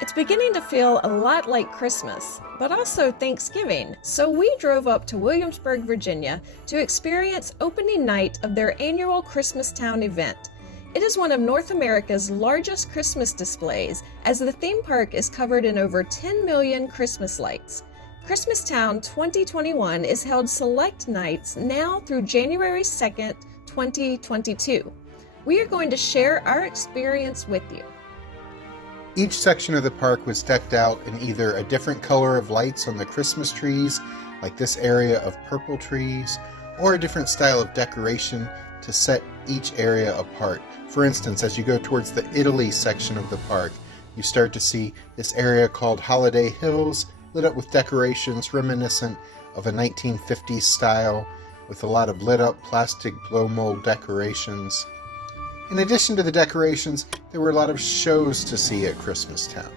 It's beginning to feel a lot like Christmas, but also Thanksgiving, so we drove up to Williamsburg, Virginia to experience opening night of their annual Christmastown event. It is one of North America's largest Christmas displays, as the theme park is covered in over 10 million Christmas lights. Christmastown 2021 is held select nights now through January 2nd, 2022. We are going to share our experience with you. Each section of the park was decked out in either a different color of lights on the Christmas trees, like this area of purple trees, or a different style of decoration to set each area apart. For instance, as you go towards the Italy section of the park, you start to see this area called Holiday Hills, lit up with decorations reminiscent of a 1950s style, with a lot of lit up plastic blow mold decorations. In addition to the decorations, there were a lot of shows to see at Christmastown.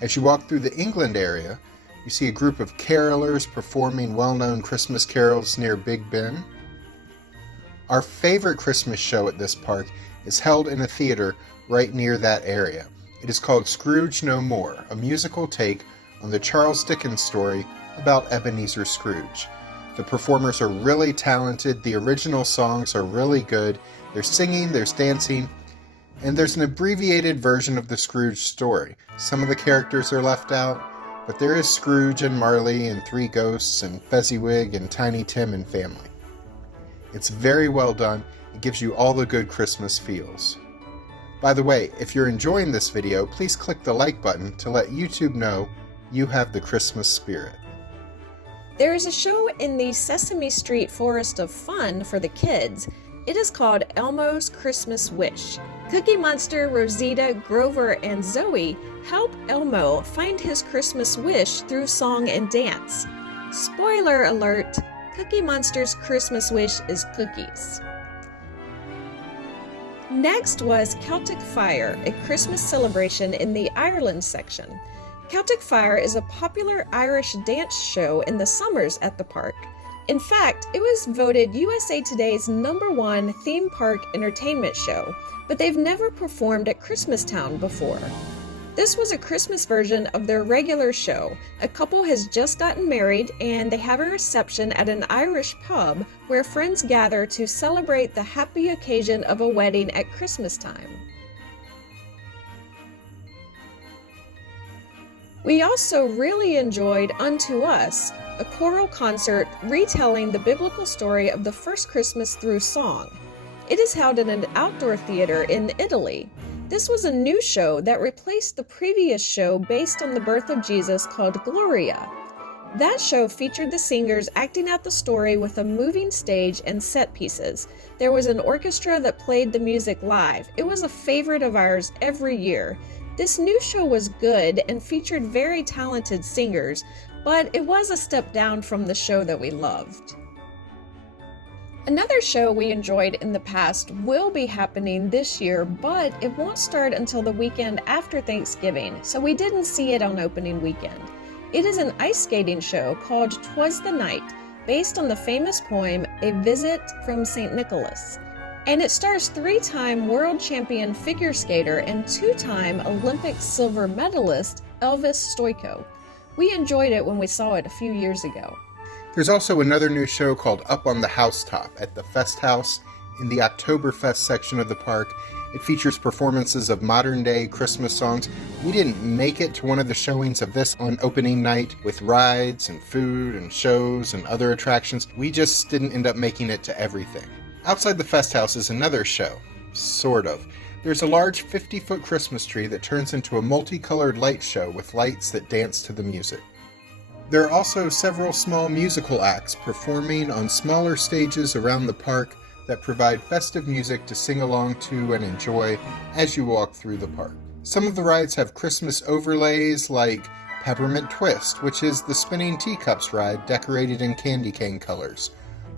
As you walk through the England area, you see a group of carolers performing well-known Christmas carols near Big Ben. Our favorite Christmas show at this park is held in a theater right near that area. It is called Scrooge No More, a musical take on the Charles Dickens story about Ebenezer Scrooge. The performers are really talented, the original songs are really good, there's singing, there's dancing, and there's an abbreviated version of the Scrooge story. Some of the characters are left out, but there is Scrooge and Marley and Three Ghosts and Fezziwig and Tiny Tim and family. It's very well done. It gives you all the good Christmas feels. By the way, if you're enjoying this video, please click the like button to let YouTube know you have the Christmas spirit. There is a show in the Sesame Street Forest of Fun for the kids. It is called Elmo's Christmas Wish. Cookie Monster, Rosita, Grover, and Zoe help Elmo find his Christmas wish through song and dance. Spoiler alert, Cookie Monster's Christmas wish is cookies. Next was Celtic Fire, a Christmas celebration in the Ireland section. Celtic Fire is a popular Irish dance show in the summers at the park. In fact, it was voted USA Today's #1 theme park entertainment show, but they've never performed at Christmastown before. This was a Christmas version of their regular show. A couple has just gotten married and they have a reception at an Irish pub where friends gather to celebrate the happy occasion of a wedding at Christmas time. We also really enjoyed Unto Us, a choral concert retelling the biblical story of the first Christmas through song. It is held in an outdoor theater in Italy. This was a new show that replaced the previous show based on the birth of Jesus called Gloria. That show featured the singers acting out the story with a moving stage and set pieces. There was an orchestra that played the music live. It was a favorite of ours every year. This new show was good and featured very talented singers, but it was a step down from the show that we loved. Another show we enjoyed in the past will be happening this year, but it won't start until the weekend after Thanksgiving, so we didn't see it on opening weekend. It is an ice skating show called 'Twas the Night, based on the famous poem A Visit from St. Nicholas. And it stars 3-time world champion figure skater and 2-time Olympic silver medalist Elvis Stoico. We enjoyed it when we saw it a few years ago. There's also another new show called Up on the Housetop at the Fest House in the Oktoberfest section of the park. It features performances of modern-day Christmas songs. We didn't make it to one of the showings of this on opening night with rides and food and shows and other attractions. We just didn't end up making it to everything. Outside the Fest House is another show, sort of. There's a large 50-foot Christmas tree that turns into a multicolored light show with lights that dance to the music. There are also several small musical acts performing on smaller stages around the park that provide festive music to sing along to and enjoy as you walk through the park. Some of the rides have Christmas overlays like Peppermint Twist, which is the spinning teacups ride decorated in candy cane colors,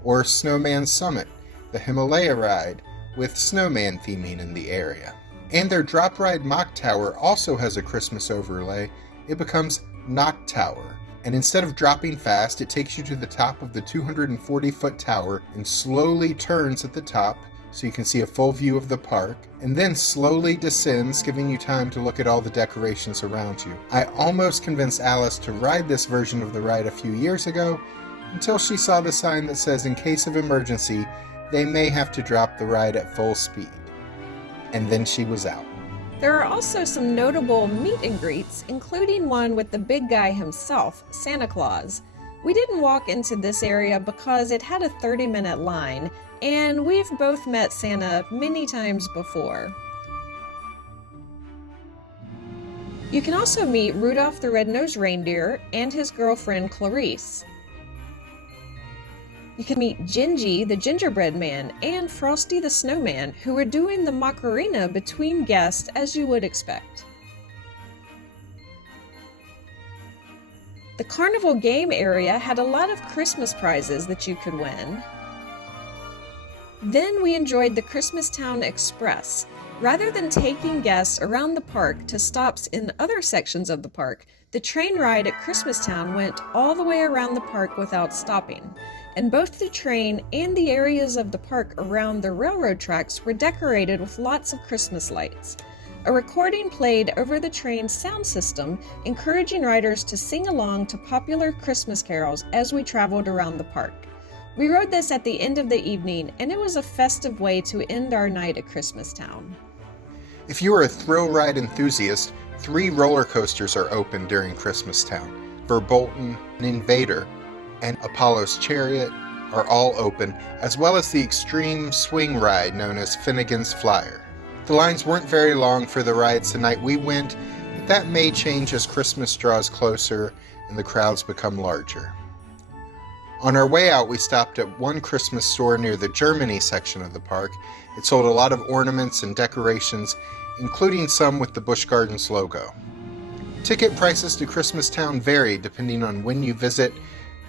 or Snowman Summit, the Himalaya ride, with snowman theming in the area. And their drop ride Mock Tower also has a Christmas overlay. It becomes Knock Tower, and instead of dropping fast, it takes you to the top of the 240-foot tower and slowly turns at the top so you can see a full view of the park, and then slowly descends, giving you time to look at all the decorations around you. I almost convinced Alice to ride this version of the ride a few years ago, until she saw the sign that says in case of emergency, they may have to drop the ride at full speed. And then she was out. There are also some notable meet and greets, including one with the big guy himself, Santa Claus. We didn't walk into this area because it had a 30-minute line, and we've both met Santa many times before. You can also meet Rudolph the Red-Nosed Reindeer and his girlfriend Clarice. You can meet Gingy the Gingerbread Man and Frosty the Snowman, who are doing the Macarena between guests as you would expect. The carnival game area had a lot of Christmas prizes that you could win. Then we enjoyed the Christmastown Express. Rather than taking guests around the park to stops in other sections of the park, the train ride at Christmastown went all the way around the park without stopping, and both the train and the areas of the park around the railroad tracks were decorated with lots of Christmas lights. A recording played over the train's sound system, encouraging riders to sing along to popular Christmas carols as we traveled around the park. We rode this at the end of the evening, and it was a festive way to end our night at Christmastown. If you are a thrill ride enthusiast, 3 roller coasters are open during Christmastown. Verbolten, an Invader, and Apollo's Chariot are all open, as well as the extreme swing ride known as Finnegan's Flyer. The lines weren't very long for the rides the night we went, but that may change as Christmas draws closer and the crowds become larger. On our way out, we stopped at one Christmas store near the Germany section of the park. It sold a lot of ornaments and decorations, including some with the Busch Gardens logo. Ticket prices to Christmastown vary depending on when you visit.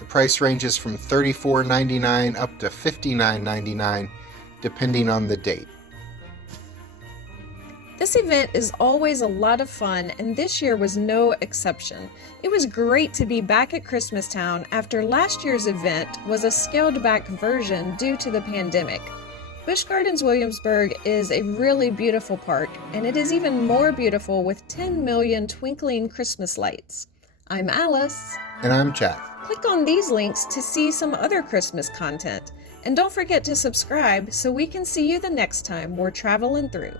The price ranges from $34.99 up to $59.99, depending on the date. This event is always a lot of fun, and this year was no exception. It was great to be back at Christmastown after last year's event was a scaled-back version due to the pandemic. Busch Gardens Williamsburg is a really beautiful park, and it is even more beautiful with 10 million twinkling Christmas lights. I'm Alice. And I'm Jack. Click on these links to see some other Christmas content. And don't forget to subscribe so we can see you the next time we're traveling through.